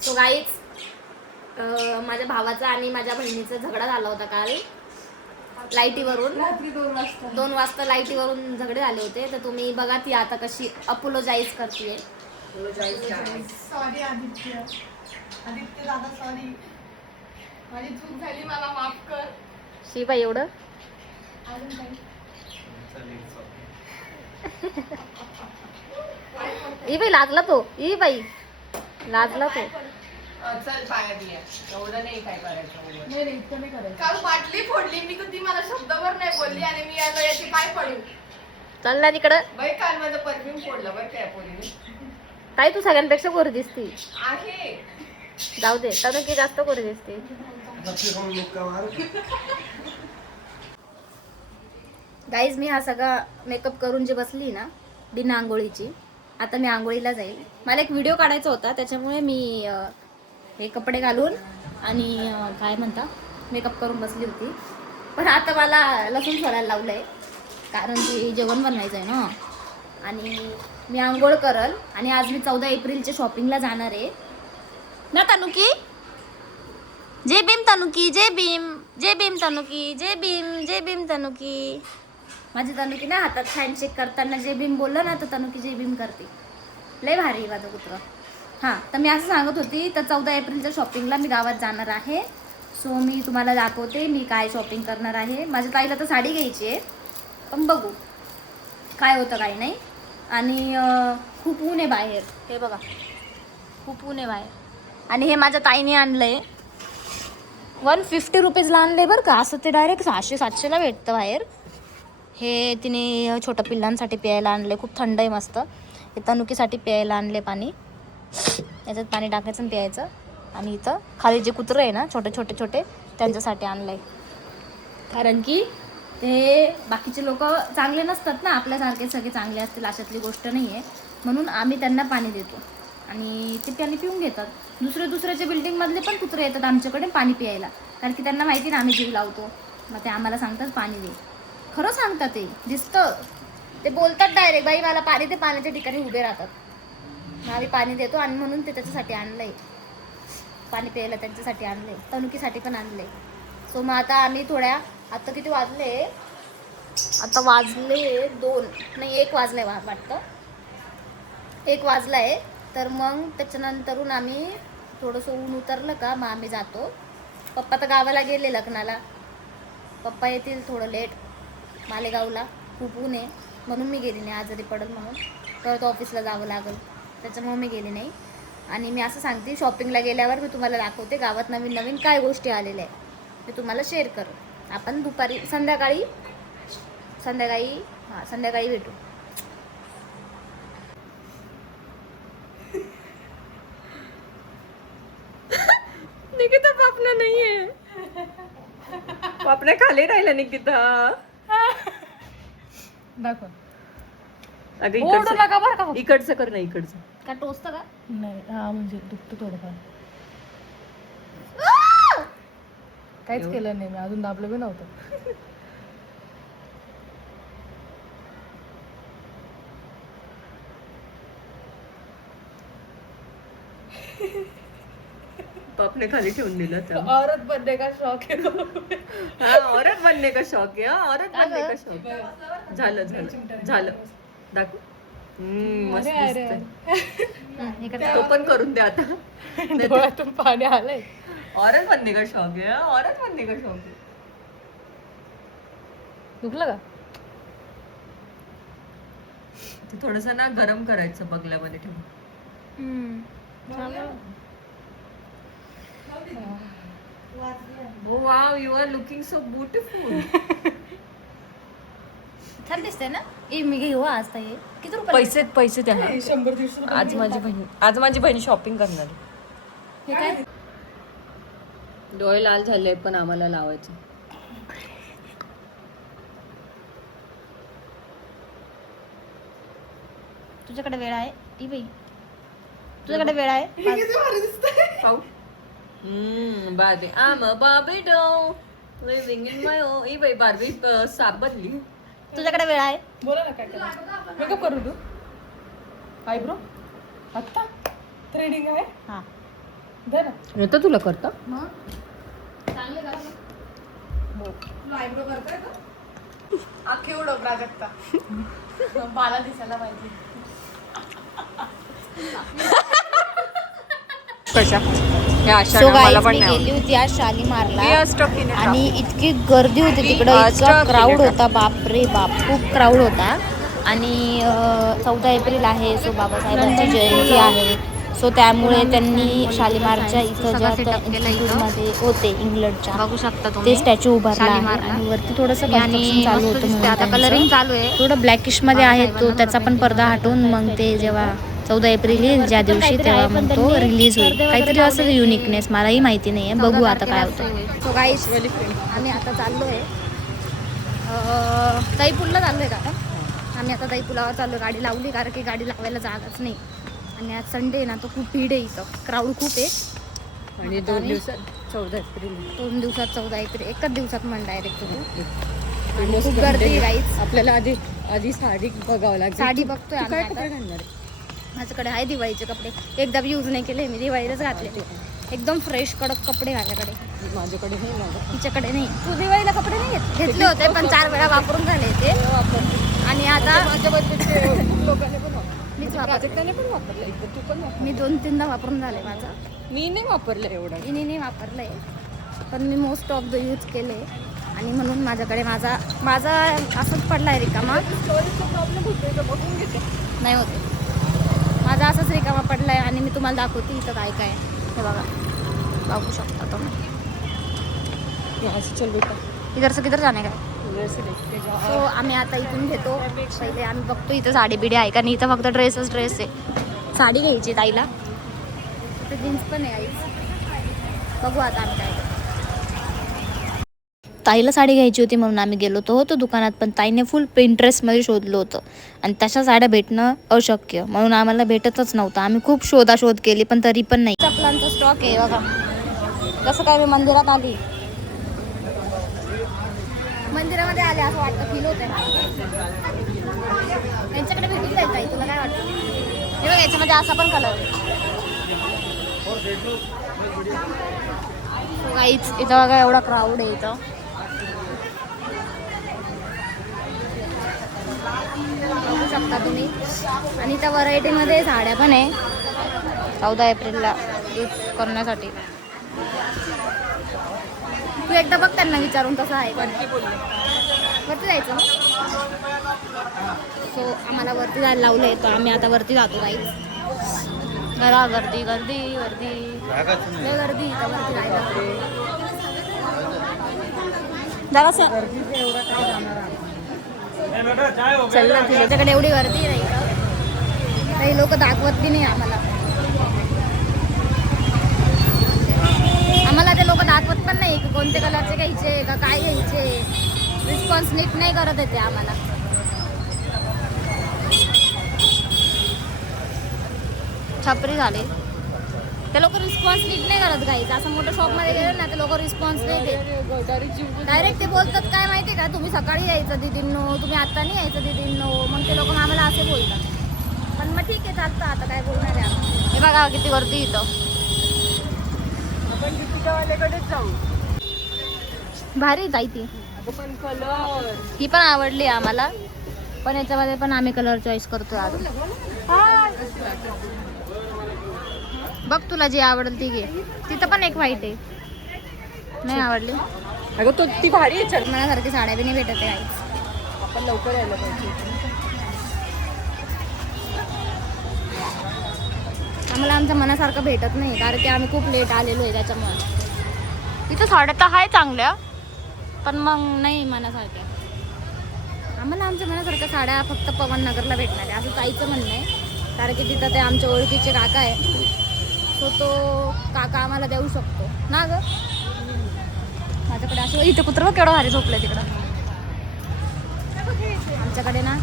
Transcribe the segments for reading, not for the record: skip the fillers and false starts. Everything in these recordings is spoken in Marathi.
सो गाईज, माझ्या भावाचा आणि माझ्या बहिणीचा झगडा झाला होता काल लाईटीवरून. रात्री 2 वाजता लाईटीवरून झगडे झाले होते. तर तुम्ही बघा ती आता कशी अपोलोजाईज करते. सॉरी आदित्य. आदित्य दादा सॉरी, माझी चूक झाली, मला माफ कर. शिवा एवढं अजून काही ई बाई लाजला तो. ई बाई लाजला तो. चल पायात या. एवढं नाही काय करायचं. नाही इतकं नाही करायचं. काल बाटली फोडली मी, कधी मला शब्दभर नाही बोलली आणि मी आता याची पाय पडू. चल ना तिकडं. बाई काल माझं परफ्यूम फोडलं बरं काय पोरीने. ताई तू सगळ्यांपेक्षा गोरी दिसती. आहे जाऊ दे, तर की जास्त गोरी दिसते. गाईज, मी हा सगळा मेकअप करून जे बसली ना बिना आंघोळीची, आता मी आंघोळीला जाईल. मला एक व्हिडिओ काढायचा होता, त्याच्यामुळे मी हे कपडे घालून आणि काय म्हणता मेकअप करून बसली होती. पण आता मला लसूण सोलायला लावलं आहे, कारण की जेवण बनवायचं आहे ना. आणि मी आंघोळ करल आणि आज मी 14 एप्रिलच्या शॉपिंगला जाणार आहे ना. तनुकी जय भीम. तनुकी जय भीम. जय भीम तनुकी. जय भीम. जय भीम तनुकी. माझी तनुकी ना हातात हँडशेक करताना जय भीम बोललं ना तर तनुकी जय भीम करते. लय भारी माझं कुत्रं. हां, तर मी असं सांगत होती, तर 14 एप्रिलच्या शॉपिंगला मी गावात जाणार आहे. सो मी तुम्हाला दाखवते मी काय शॉपिंग करणार आहे. माझ्या ताईला तर साडी घ्यायची आहे, पण बघू काय होतं काय नाही. आणि खूप ऊन आहे बाहेर, हे बघा खूप ऊन आहे बाहेर. आणि हे माझ्या ताईने आणलं आहे, 150 रुपीजला आणले बरं का. असं ते डायरेक्ट 600-700ला भेटतं बाहेर. हे तिने छोट्या पिल्लांसाठी प्यायला आणले, खूप थंड आहे मस्त. हे तनुकीसाठी प्यायला आणले पाणी. याच्यात पाणी टाकायचं आणि प्यायचं. आणि इथं खाली जे कुत्रं आहे ना छोटे छोटे छोटे त्यांच्यासाठी आणलं आहे, कारण की ते बाकीचे लोक चांगले नसतात ना, आपल्यासारखे सगळे चांगले असतील अशातली गोष्ट नाही आहे. म्हणून आम्ही त्यांना पाणी देतो आणि ते पाणी पिऊन घेतात. दुसऱ्याच्या बिल्डिंगमधले पण कुत्रे येतात आमच्याकडे पाणी प्यायला, कारण की त्यांना माहिती ना आम्ही जीव लावतो. मग ते आम्हाला सांगतात पाणी दे. खरं सांगतात, ते दिसतं. ते बोलतात डायरेक्ट, बाई मला पाणी दे. पाण्याच्या ठिकाणी उभे राहतात. मग आम्ही पाणी देतो आणि म्हणून ते त्याच्यासाठी आणलं आहे, पाणी प्यायला त्यांच्यासाठी आणलं आहे. तनुकीसाठी पण आणलं आहे. सो मग आता आम्ही आता किती वाजले, आता वाजले 2 नाही 1 वाजले वाटतं, 1 वाजला आहे. तर मग त्याच्यानंतरून आम्ही थोडंसं ऊन उतरलं का मग आम्ही जातो. पप्पा तर गावाला गेले लग्नाला. पप्पा येतील थोडं लेट मालेगावला. खूप ऊन आहे म्हणून मी गेली नाही, आजारी पडेल म्हणून. परत ऑफिसला जावं लागेल, त्याच्यामुळे मी गेली नाही. आणि मी असं सांगते, शॉपिंगला गेल्यावर मी तुम्हाला दाखवते गावात नवीन नवीन काय गोष्टी आलेल्या आहे, मी तुम्हाला शेअर करू. आपण दुपारी संध्याकाळी भेटू. निकिता पापना नाहीये. पापण्या खाली राहिला निकिता. दाखव. अगं ओरडू नका बरं का. इकडचं कर ना, इकडचं. का टोचत का? नाही, हा म्हणजे दुखतं थोडंफार. काहीच केलं नाही मी, अजून दाबलं बी नव्हतं. पापने खाली ठेवून दिलं त्या. औरत बनने का शौक है. हाँ, औरत बनने का शौक है. हाँ, औरत बनने का शौक है. झालं दाखव. मस्त दिसतंय. तो पण करून दे आता. डोळ्यातून पाणी आलंय. औरत बनने का शौक है. औरत बनने का शौक है. दुखलं का? ते थोडस ना गरम करायचं बगल्यामध्ये ठेवून. Oh wow, you are looking so beautiful. छान दिसतंय ना. मी घेऊ आज ताई. किती रुपये? पैसे द्या. 100-150 रुपये. आज माझी बहीण शॉपिंग करणार आहे. हे काय? डोळे लाल झाले पण आम्हाला लावायचे. तुझ्याकडे वेळ आहे ती बाई, तुझ्याकडे वेळ आहे. पाहू. बाबी आम बाबी डो living in my oh. E बाई बार्बी साप बनली. तुझ्याकडे वेळ आहे. बोला ना काय करायचं. मेकअप करू तू. आयब्रो आता थ्रेडिंग आहे हा दे ना. येतं तुला करता मग चांगले का? तुला आयब्रो करताय का? आखे उडव प्राजक्ता. बाला दिसायला पाहिजे. कशा हे अशा सो ना, मला गाईज पण मी नाही गेली होती आज शालीमारला We are stuck in a traffic. आणि इतकी गर्दी होती तिकडं, We are इतका stuck in a crowd traffic. होता, बापरे बाप, खूप क्राऊड होता. आणि 14 एप्रिल आहे, सो बाबासाहेबांची जयंती आहे. सो त्यामुळे त्यांनी शालीमारच्या इथं ज्या इन्स्टिट्यूटमध्ये होते इंग्लंडच्या, बघू शकता ते स्टॅच्यू उभारला आहे. आणि वरती थोडंसं कन्स्ट्रक्शन चालू होतं म्हणून आता त्यांचं कलरिंग चालू आहे. थोडं ब्लॅकिश मध्ये आहे, तो त्याचा पण पडदा हटवून मग ते जेव्हा 14 एप्रिल येईल ज्या दिवशी, तेव्हा मग तो रिलीज होईल. काहीतरी असं युनिकनेस, मलाही माहिती नाही आहे, बघू आता काय होतं. सो गाईस आम्ही आता चाललो आहे दहीपूलला चाललो आहे का? आम्ही आता दहीपुलावर चाललो, गाडी लावली कारण की गाडी लावायला जागाच नाही. आणि आज संडे आहे ना, तो खूप भीड आहे इथं, क्राऊड खूप आहे. आणि 2 दिवसात 14 एप्रिल 2 दिवसात 14 एप्रिल, एकच दिवसात म्हण डायरेक्ट तुम्ही. खूप गर्दी आहे गाईच. आपल्याला आधी साडी बघावं लागेल. साडी बघतोय आम्ही काय आता. कपडे घालणार आहे? माझ्याकडे आहे दिवाळीचे कपडे, एकदा यूज नाही केले मी, दिवाळीलाच घातले. एकदम फ्रेश कडक कपडे माझ्याकडे. माझ्याकडे हे माझं तिच्याकडे नाही. तू दिवाळीला कपडे नाही घेतले होते, पण 4 वेळा वापरून झाले ते. आणि आता माझ्या बद्दलचे लोकांनी पण वापरलं. मीच वापर, प्राजक्ताने पण वापरलं एकदा, तू पण वापर. मी 2-3दा वापरून झाले माझं. मी नाही वापरलं एवढं. इनी नाही वापरलंय, पण मी मोस्ट ऑफ द यूज केले. आणि म्हणून माझ्याकडे माझा असंच पडला आहे रिकामा. प्रॉब्लेम होतोय का बघून घेते. नाही होते, माझा असंच रिकामा पडला आहे. आणि मी तुम्हाला दाखवते इथं काय काय आहे. हे बघा, बघू शकता तुम्ही. यहाँ से चल बेटा. इधर से किधर जाणे काय? उधर से देखते जा. सो आम्ही आता इथून घेतो. पहिले आम्ही बघतो इथं साडी बिडी आहे का नाही. इथं फक्त ड्रेस आहे. साडी घ्यायची ताईला, ते जीन्स पण आहे आईच. बघू आता आम्ही काय करतो. ताईला साडी घ्यायची होती म्हणून आम्ही गेलो होतो दुकानात, पण ताईने फुल पिंटरेस्टमध्ये शोधलं होतं आणि तशा साड्या भेटणं अशक्य, म्हणून आम्हाला भेटतच नव्हतं. आम्ही खूप शोधाशोध केली पण तरी पण नाही. चपलांचा स्टॉक आहे बघा. कसं काय मी मंदिरात आली, मंदिरामध्ये आले असं वाटतं, फील होतंय. यांच्याकडे भेटून जाईल ताई, तुला काय वाटतं? हे बघ, याच्यामध्ये असा पण कलर आहे. काहीच इथं बघा, एवढा क्राऊड आहे इथं. बघू शकता तुम्ही. आणि त्या व्हरायटीमध्ये साड्या पण आहे 14 एप्रिलला यूज करण्यासाठी. तू एकदा बघ त्यांना विचारून कसं आहे. वरती जायचं ना. सो आम्हाला वरती जायला लावलं आहे, तर आम्ही आता वरती जातो. काही घरा गर्दी गर्दी गर्दी लय गर्दी इथं वरती जायला. जरासं चल, त्याच्याकडे एवढी गर्दी नाही, काही लोक दाखवत बी नाही आम्हाला ते लोक दाखवत पण नाही की कोणते कलरचे घ्यायचे का काय घ्यायचे. रिस्पॉन्स नीट नाही करत येते आम्हाला. छपरी झाले ते लोक, रिस्पॉन्स नीट नाही करत. गाईच असं मोठ्या शॉपमध्ये गेलं ना, ते लोक रिस्पॉन्स नाही देत. डायरेक्ट ते बोलतात काय माहिती का, तुम्ही सकाळी यायचं दीदींनो, तुम्ही आता नाही यायचं दीदींनो. मग ते लोक आम्हाला असे बोलतात. पण मग ठीक आहे, चालतं, आता काय बोलणार आहे आम्हाला. हे बघा किती गर्दी इथं. आपण दीपिकावाल्याकडेच जाऊ. भारी जाई ती पण कलर ही पण आवडली आम्हाला, पण याच्यामध्ये पण आम्ही कलर चॉईस करतोय अजून. बघ तुला जी आवडेल ती घे. तिथं पण एक व्हाईट आहे, नाही आवडली. अगं तो ती भारी आहे. चल, मनासारखी साड्या बी नाही भेटत आहे. आपण लवकर यायला पाहिजे. आम्हाला आमच्या मनासारखं भेटत नाही कारण की आम्ही खूप लेट आलेलो आहे त्याच्यामुळे. इथं साड्या तर आहे चांगल्या, पण मग नाही मनासारख्या. आम्हाला आमच्या मनासारख्या साड्या फक्त पवननगरला भेटणार आहे असं जायचं म्हणणं आहे. कारण की तिथं ते आमच्या ओळखीचे काका आहे, सो तो काका आम्हाला देऊ शकतो ना ग. माझ्याकडे असं इथं कुत्रं केवढं भारी झोपलं तिकडं. आमच्याकडे ना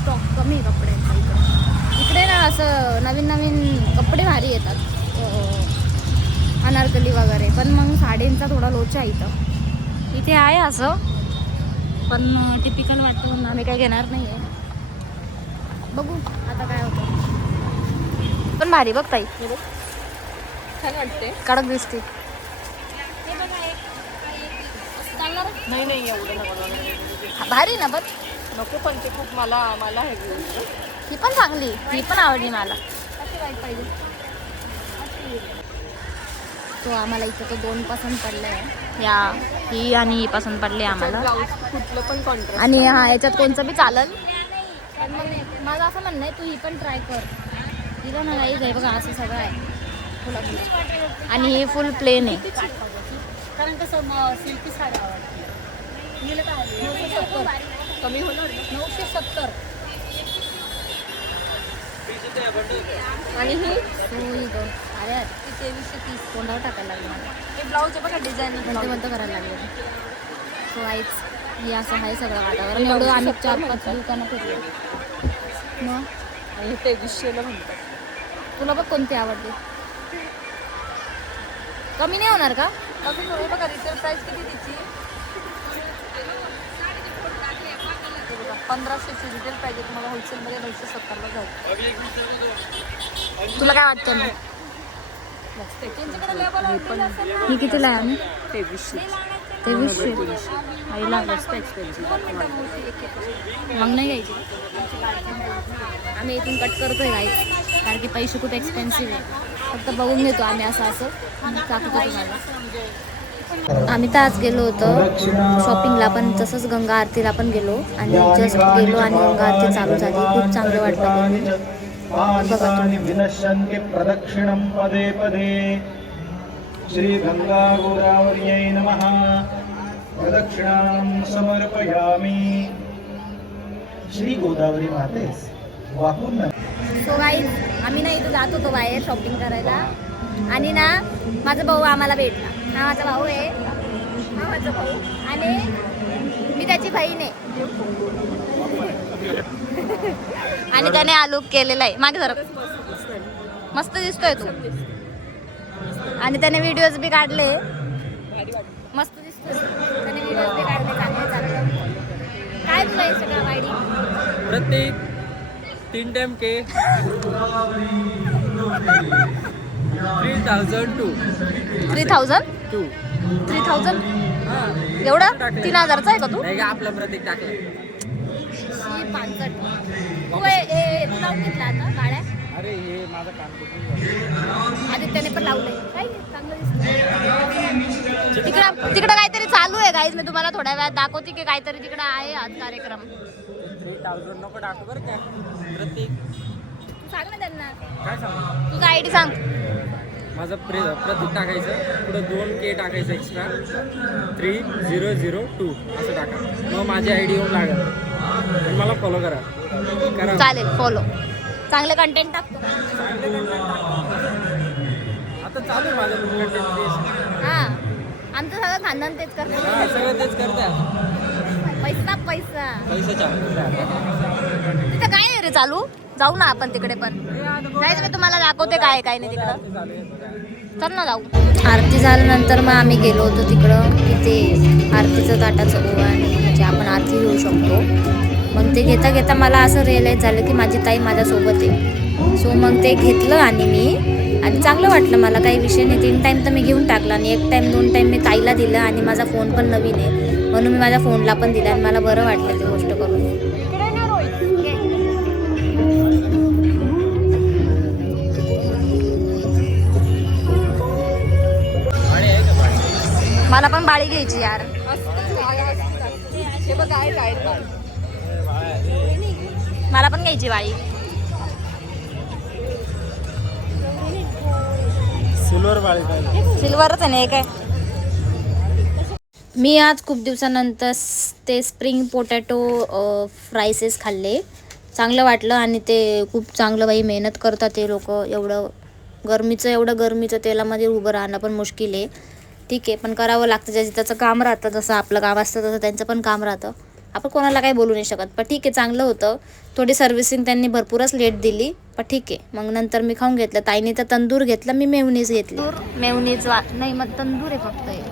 स्टॉक कमी आहे कपड्यांचा इकडे ना. असं नवीन नवीन कपडे भारी येतात, अनारकली वगैरे. पण मग साडींचा थोडा लोचा इथं इथे आहे असं, पण टिपिकल वाटतं म्हणून आम्ही काय घेणार नाही आहे. बघू आता काय होतं. पण पण भारी बघ ताई, छान वाटते. कडक दिसते. नाही नाही एवढं नको भारी ना बघ, नको पण ते खूप मला हे ही पण चांगली, ही पण आवडली मला. तो आम्हाला इथं तो 2 पसंत पडलाय, या ही आणि ही पसंत पडली आम्हाला. ब्लाऊज कुठलं पण कॉन्ट्रास्ट. आणि हा याच्यात कोणचं बी चालेल, पण मग माझं असं म्हणणं आहे तू ही पण ट्राय कर. ही पण नाही आहे बघा, असं सगळं आहे फुला फुला, आणि ही फुल प्लेन आहे. कारण कसं सिल्की साड्या आवडते. कमी होणार ना. 970. आणि ही अरे 2330 तोंडावर टाकायला लागलं मला. हे ब्लाऊज आहे बघा, डिझाईन म्हणते म्हणतं करायला लागले. सो आईच हे असं आहे सगळं वातावरण. एवढं आम्ही 4-5 दुकानं फिरलो. मग आणि 2300ला म्हणतात. तुला बघ कोणती आवडते? कमी नाही होणार का? अजून हे बघा रिटेल प्राइस किती तिची? 1500ची रिटेल प्राइस आहे. तुम्हाला होलसेलमध्ये 970ला जाईल. तुला काय वाटतं मग? त्यांच्याकडे लेवल असेल ना. ही कितीला आहे आम्ही? 2300. 2300 आईला मस्त एक्सपेन्सिव्ह. मग नाही घ्यायची. आम्ही इथून कट करतोय गाईज, कारण की पैसे खूप एक्सपेन्सिव्ह आहे. फक्त बघून घेतो आम्ही असं दाखवतो तुम्हाला. आम्ही तर आज गेलो होतो शॉपिंगला, पण तसंच गंगा आरतीला पण गेलो आणि जस्ट गेलो आणि गंगा आरती चालू झाली. खूप चांगलं वाटलं. पाशानि विनश्यन्ति प्रदक्षिणं पदे पदे. श्री गंगा गोदावर्यै नमः. प्रदक्षिणां समर्पयामि. श्री गोदावरी मातेस वाकून. सो गाईज आम्ही ना इथं जात होतो बाहेर शॉपिंग करायला, आणि ना माझा भाऊ आम्हाला भेटला. हा माझा भाऊ आहे, हा माझा भाऊ, आणि मी त्याची बहीण आहे. आणि त्याने हा लुक केलेला आहे. मागे जरा मस्त दिसतोय तू. आणि त्याने व्हिडिओज बी काढले, मस्त दिसतोय. त्याने व्हिडिओज बी काढले, चांगले चांगले. काय तुला इंस्टाग्राम आयडी? प्रत्येक 3 टाइम के 3002 3000 3000 एवढं 3000चा आहे का तू? नाही का आपला प्रतीक टाकलं. 65. तू तू लावून घेतला आता गाड्या? अरे हे माझं काम कुठून आदित्यने पण लावलंय. काही नाही, चांगलं दिसतं. तिकडं काहीतरी चालू आहे गाईज. मी तुम्हाला थोड्या वेळात दाखवते की काहीतरी तिकडं आहे आज कार्यक्रम. 3000 नको टाकू बरं का. प्रतीक तू सांग ना त्यांना, काय सांग. तुझा आयडी सांग. माझं प्रतीक टाकायचं, पुढं 2K टाकायचं एक्स्ट्रा, 3002 असं टाका. मग माझी आयडी येऊन लागेल आणि मला फॉलो करा. चालेल, फॉलो. चांगले कंटेंट टाकतो. आता चालू आहे माझं कंटेंट क्रिएशन. हा, आमचं सगळं खानदान तेच करतो. हा सगळं तेच करते आता. पैसा पैसा. पैशाच्या तिथं काय नाही रे चालू. जाऊ ना आपण तिकडे पण. नाही मी तुम्हाला दाखवते काय काय नाही तिकडं. चल ना जाऊ. आरती झाल्यानंतर मग आम्ही गेलो होतो तिकडं की ते आरतीचं ताटाचं ओवाळण, म्हणजे आपण आरती घेऊ शकतो. मग ते घेता घेता मला असं रिअलाईज झालं की माझी ताई माझ्यासोबत आहे. सो मग ते घेतलं आणि मी, आणि चांगलं वाटलं मला, काही विषय नाही. 3 टाईम तर मी घेऊन टाकला, आणि 1 टाईम 2 टाईम मी ताईला दिलं. आणि माझा फोन पण नवीन आहे म्हणून मी माझ्या फोनला पण दिला, आणि मला बरं वाटलं ती गोष्ट करून. मला पण बाळी घ्यायची यार. हे बघा आहे काय मला पण घ्यायची बाळी. सिल्वर वाळी सिल्वरच आहे ना काय. मी आज खूप दिवसानंतर ते स्प्रिंग पोटॅटो फ्रायसेस खाल्ले. चांगलं वाटलं, आणि ते खूप चांगलं बाई मेहनत करतात ते लोक. एवढं गरमीचं तेलामध्ये उभं राहणं पण मुश्किल आहे. ठीक आहे, पण करावं लागतं. ज्याचं त्याचं काम राहतं, जसं आपलं काम असतं तसं त्यांचं पण काम राहतं. आपण कोणाला काही बोलू नाही शकत. पण ठीक आहे, चांगलं होतं. थोडी सर्व्हिसिंग त्यांनी भरपूरच लेट दिली, पण ठीक आहे. मग नंतर मी खाऊन घेतलं. ताईने तर तंदूर घेतला, मी मेवनीज घेतली. मेवनीज नाही, मग तंदूर आहे फक्त हे.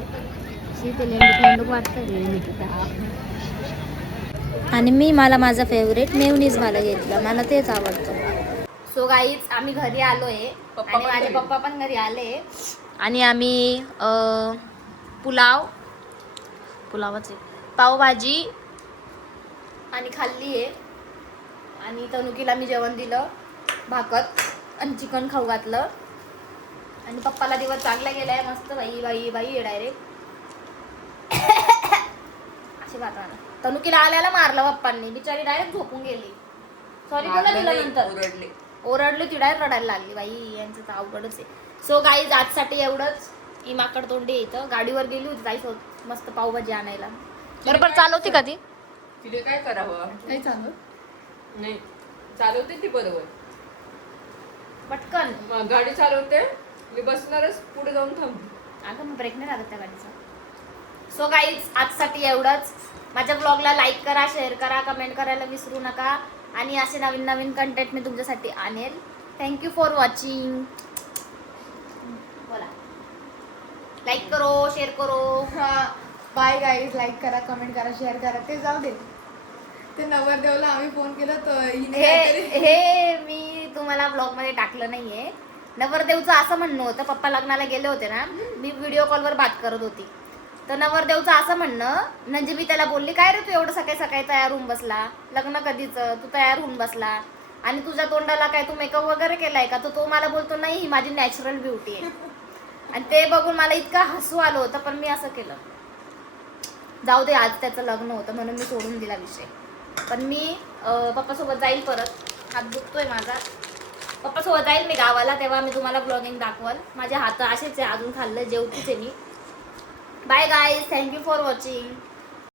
आणि मला माझा फेवरेट मेवनीजवाला घेतला. मला तेच आवडतं. सो गाईच आम्ही घरी आलोय पप्पा आणि पण माझे घरी. पप्पा पण घरी आले आणि आम्ही पुलावच आहे, पावभाजी आणि खाल्ली आहे आणि तनुकीला मी जेवण दिलं, भाकर आणि चिकन खाऊ घातलं आणि पप्पाला दिवस चांगला गेलाय मस्त. बाई बाई बाई आहे डायरेक्ट अशी बात आला. तनुकीला आल्याला मारलं पप्पांनी, बिचारी डायरेक्ट झोपून गेली. सॉरी कोणा दिलं नंतर ओरडले. ओरडली ती डायरेक्ट रडायला लागली. बाई यांचं तर अवघडच आहे. सो गाईज आजसाठी एवढंच. ही माकड तोंडी इथं गाडीवर गेली होती जायचं मस्त पावभाजी आणायला. बरोबर चालवती का ती? तिने काय करावं? नाही चालू. नाही चालवते ती बरोबर. पटकन. मग गाडी चालवते, मी बसणारच पुढे जाऊन थांबते. अगं मग ब्रेक नाही लागत त्या गाडीचा. सो गाईज आजसाठी एवढंच. माझ्या ब्लॉगला लाईक करा, शेअर करा, कमेंट करायला विसरू नका आणि असे नवीन नवीन कंटेंट मी तुमच्यासाठी आणेल. Thank you for watching. बोला लाईक करो, शेअर करो. हा बाय गाईज. लाईक करा, कमेंट करा, शेअर करा. ते जाऊ दे. ते नवरदेवला आम्ही फोन केला तर हिने हे काहीतरी- हे मी तुम्हाला ब्लॉग मध्ये टाकलं नाहीये. नवरदेवचं असं म्हणणं होतं, पप्पा लग्नाला गेले होते ना, मी व्हिडिओ कॉलवर बात करत होती, तर नवरदेवचं असं म्हणणं म्हणजे मी त्याला बोलली काय रे तू एवढं सकाळी सकाळी तयार होऊन बसला, लग्न कधीच तू तयार होऊन बसला आणि तुझ्या तोंडाला काय तू मेकअप वगैरे केलाय का? तर तो मला बोलतो नाही ही माझी नॅचरल ब्युटी आहे. आणि ते बघून मला इतकं हसू आलं होतं, पण मी असं केलं जाऊ दे, आज त्याचं लग्न होतं म्हणून मी सोडून दिला विषय. पण मी पप्पासोबत जाईल परत. हात दुखतोय माझा. पप्पासोबत जाईल मी गावाला, तेव्हा मी तुम्हाला ब्लॉगिंग दाखवाल. माझे हात असेच आहे, अजून खाल्लं, जेवतीच आहे मी. Bye guys, thank you for watching.